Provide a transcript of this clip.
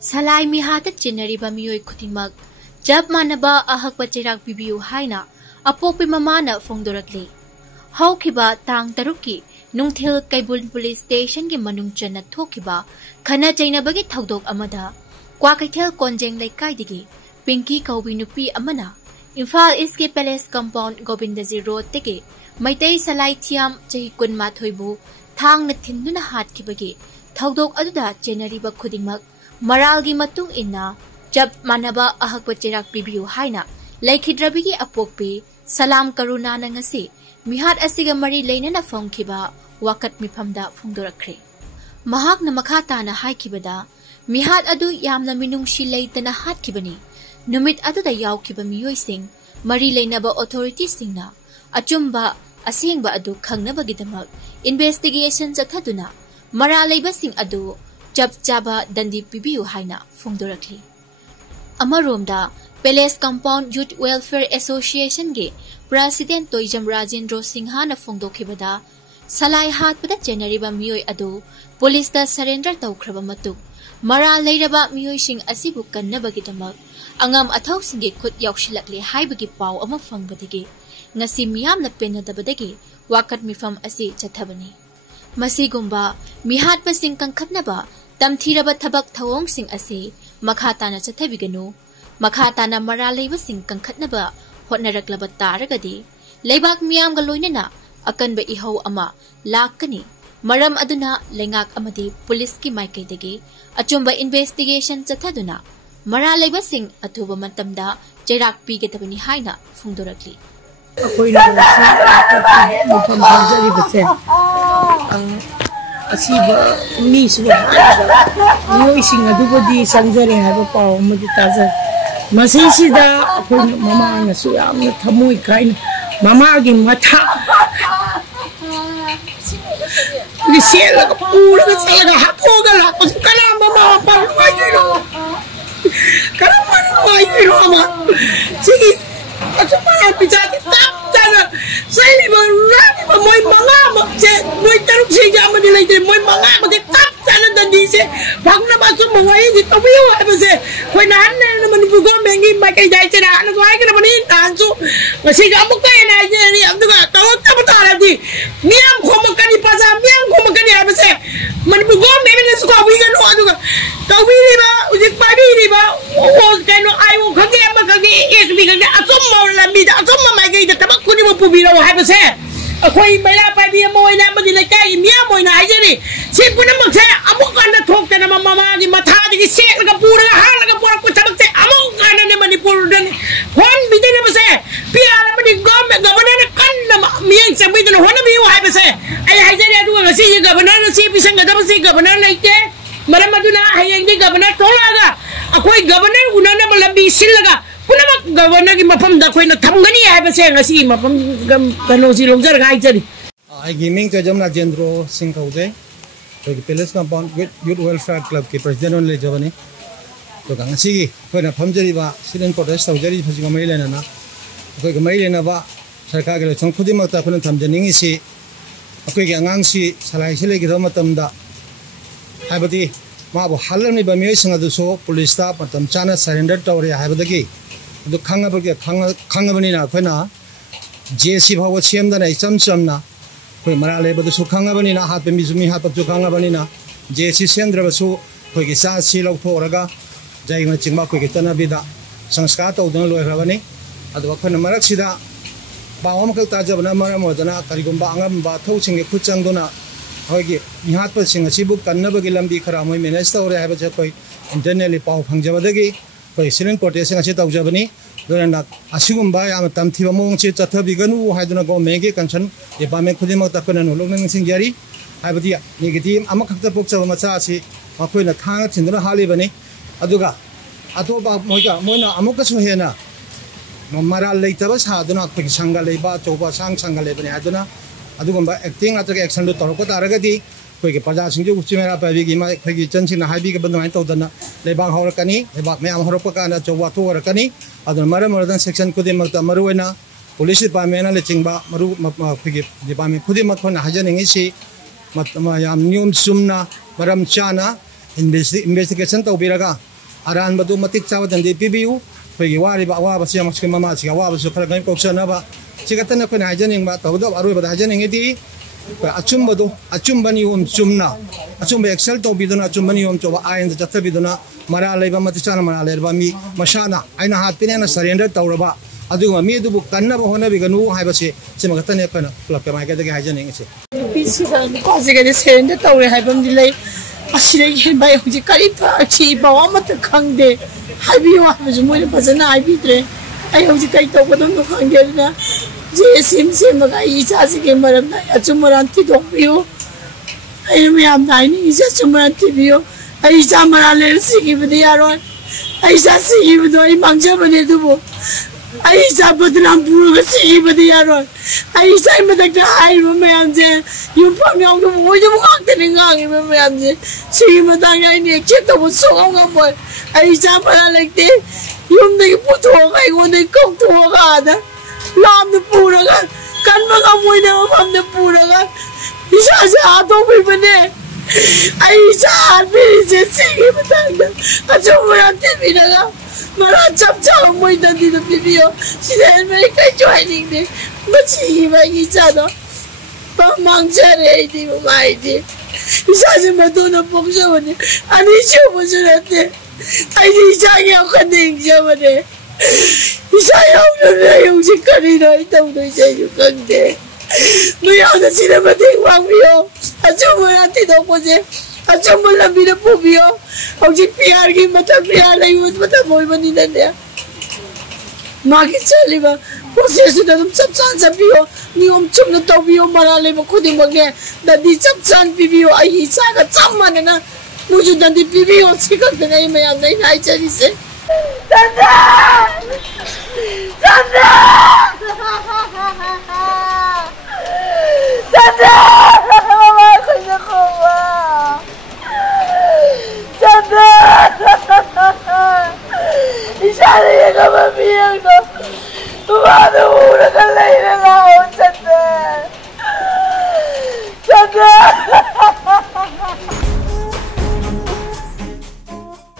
Salai mihata chinariba miyoi khudingmak jab manaba ahakba chirak bibiu haina apokpi mamana phongdorakli haukiba tang taruki nungthil kaibul police station gi manung chana thokiba khana chainabagi thodok amada kwakaithel konjeng laikai Pinky kaubi nupi amana Imphal East ke Palace Compound Govindaji Road tege maitai salai thiam chahi kunma thoibu thang na thinduna hat kibagi thodok aduda chenariba khudingmak Maralgi matung inna jab manaba ahakba chirak bibiu haina laikhidrabigi apokpi salam karuna na ngasi mihat asiga mari leinana phongkhiba wakat mifamda phongdorakre mahak na makhata na haikibada mihat adu yamna minungshi leitana hatkibani numit aduda yawkiba miyoising mari leinaba authorities singna achumba asengba adu khangnabagi investigation chathaduna mara leiba sing adu jab chaba dandi pibiu haina phongdorakli amaromda Palace Compound Youth Welfare Association ge President Toijam Rajendra Singha na phongdokhibada salai hatpada chenariba miyoi adu police da surrender tawkhraba matu mara leiraba miyoi sing asibu kannabagi angam athau singe khut yaushilakle haibagi paw ama phangbadigi ngasi miyam na penadabadagi wakat mifam asi chathabani masigumba mihat pasing kangkhatnaba tamthiraba thabak thawong sing asi makhata na chathabiganu makhata na mara leiba sing kangkhatnaba hotnaraklaba taragadi leibak miyam ga loinana akanba ihau ama lakani maram aduna lengak amadi police ki maikaidagi achumba investigation chathaduna mara leiba sing athuba matamda jerak pigetabani haina phongdorakli akoina mufam phangjari base asiba mi suba miyoi sing adubadi sangjare haba paw mudi taza masisida akoi mama na su yamna thamoi kain mama gi matha ni sela ka pura ka sela ka hatoga la kana mama pa wajiro kana mama wajiro ama sigi achumara pichati tap tana sai ba rani ba moi manga ma je moi taruk se jama di laite moi manga ma ke tap tana dandi se bhagna ba su mawai di tabiu hai ba se koi nan ne mani bugo mengi ma kai dai chera na ko ai kana mani tan su ngasi ga mu kai na je ni am duga taw tap ta la di miam ko ma kani pa sa miam ko ma kani hai ba se mani bugo me ne su ko wi ga no aduga taw wi ri ba ujik pa bi ri ba o kai no ai o khage ma khage es bi khage asum ma la mi da asum ma mai ga tabak ku ni mo pu bi ro hai ba se akoi mala pa bi moi na ma di la kai miam moi na ai je ni si puna ma se amuk kana thok ta na mama gi matha gi se ga pura ha la ga pura ku tabak se amuk kana ne manipur den hon bi de ba se pia la ma di gom governor na kan na miang se bi de hon bi hai ba se ai hai je ni adu ga si governor si bi sang ga ba si governor lai te maram aduna hayang di governor tholaga akoi governor una na lambi silaga punama governor gi mafam da koi na thamgani hai ba se ngasi mafam kano si longjar ga ai jari ai gaming to jamna jendro singh kaude to Palace Compound Youth Welfare Club ki president on le jawani to ngasi gi koi na phamjari ba student protest tawjari phaji ga mai lena na koi ga mai lena ba sarkar ga chong khudi ma ta khun thamjaningi si akoi gi angang si salai sile gi do matam da haibadi ma bo halamni ba miyoi singa du so police staff matam chana surrender tawre haibadagi du khangabani na khoina JC bhawa chem da na icham chamna khoi mara leba du su khangabani na hat mi zumi hat tu khangabani na JC sendra ba su khoi gi sa si lok thoraga jai ma chingma khoi gi tana bida sanskar taw dang loi rabani adu khoina marak sida bawam kal ta jabna mara modana karigumba angam ba thau singe khuchang dona hoigi nihat pa singa sibu kannabagi lambi khara moi manage tawre haiba je koi internally paw phangjabadagi koi silent protest nga se tawjabani dona asigumba yam tamthiba mong che chathabiganu haiduna go mege kansan department khudima ta kana no loknang singyari haibadi negative amakhakta pokcha macha asi makoina thang thinduna halibani aduga atoba moina amuka so hena mamara leitaba saduna khoi sanga leiba choba sanga lebani aduna adugumba acting ataka action do torko taragadi khoi ge praja singju uchimera pabi gi ma khoi gi chansina habi ge bandai tawdana lebang horakani lebak me am horokpa kana chowa to horakani aduna maradan section kudi makta maruena police department le chingba maru khoi ge department kudi makhona hajaningi si matama yam nium sumna maram chana investigation tawbiraga अरानबदु मतिक चावदंदि पिबियु फैगी वारिबा अवाबा सियाम स्किम मामा सिगा वाबसु खरा गै कोक्सनबा सिगतन खन हाजनिंगबा तबदो अरुबा हाजनिंगेदि अचुम्बदो अचुम्बनि ओम चुमना अचुम्ब एक्सेल तो बिदुना अचुम्बनि ओम चोबा आयन जत्ता बिदुना मरा लेबा मतिचाना मरा लेबा मी मशाना आइना हातपिनेना सरेंडर तौरबा अदुगा मी दुबु कन्नबा होनबिगनु हाइबसे सिमगतने खन क्लब के माइकेदगे हाजनिंगसे पिसिगा काजिगने सरेंडर तौरे हाइबम दिलै असिरे बाय हुजि करि पाछि बावा मत खंगदे हाइबियो हाबजु मोय फजना हाइबिद्रे आई हुजि कै तौबदम नो खंगदे ना जे सिम मगा इचा सिगे मरम ना अचुमरान थि दोबियो आई मैम नाइनी इचा चुमरान थि बियो आई इचा मराले सिगे बदे यारो आई इचा सिगे बदो आई मांगजा बने दुबो आई इचा बदनाम पुरगा सिगे बदे यारो आई इचा मदक हाइ मैम जे यु पंगाव दो मोय जो गांगते ने गांगे मैम जे सिगे मदांग आई ने चेक तो सोंगा बोय आई इचा मराले युम दे पुथोगा आई गोने कोथोगा आदा लाम ने पूरा कन मगा मोय ने हम ने पूरा इसा से हाथों पे बने ऐसा भी से सिगे बतांग अच्छा मराते भी लगा मरा चप चप मोय दंदी तो बिबियो सीधे में कई ज्वाइनिंग दे बची भाई चादो मांग चरे दी भाई दी इसा से मदोना पोक्सा बने अनि छो बजरते आई इसा के खंदिंग जबने इसा यो जी करी रही तब तो इसे यो कंदे मुया द सिने मते वांगियो अचो मराती तो पोजे अचो मलबी न पोबियो औ जी प्यार की मत प्यार नहीं मत मोय बनी दे मां की चलीबा पोसे सुदा तुम सब सान सबियो नियम चुम न तोबियो मराले म खुदी मगे ददी सब सान पिबियो आई इसा का चम्मन ना मुझे ददी पिबियो सिकक नहीं मैं नहीं आई चली से Sandra! Sandra! Sandra! Mama ko na kuha. Sandra! Isari ka mabiyang no. Umano muna ka lang na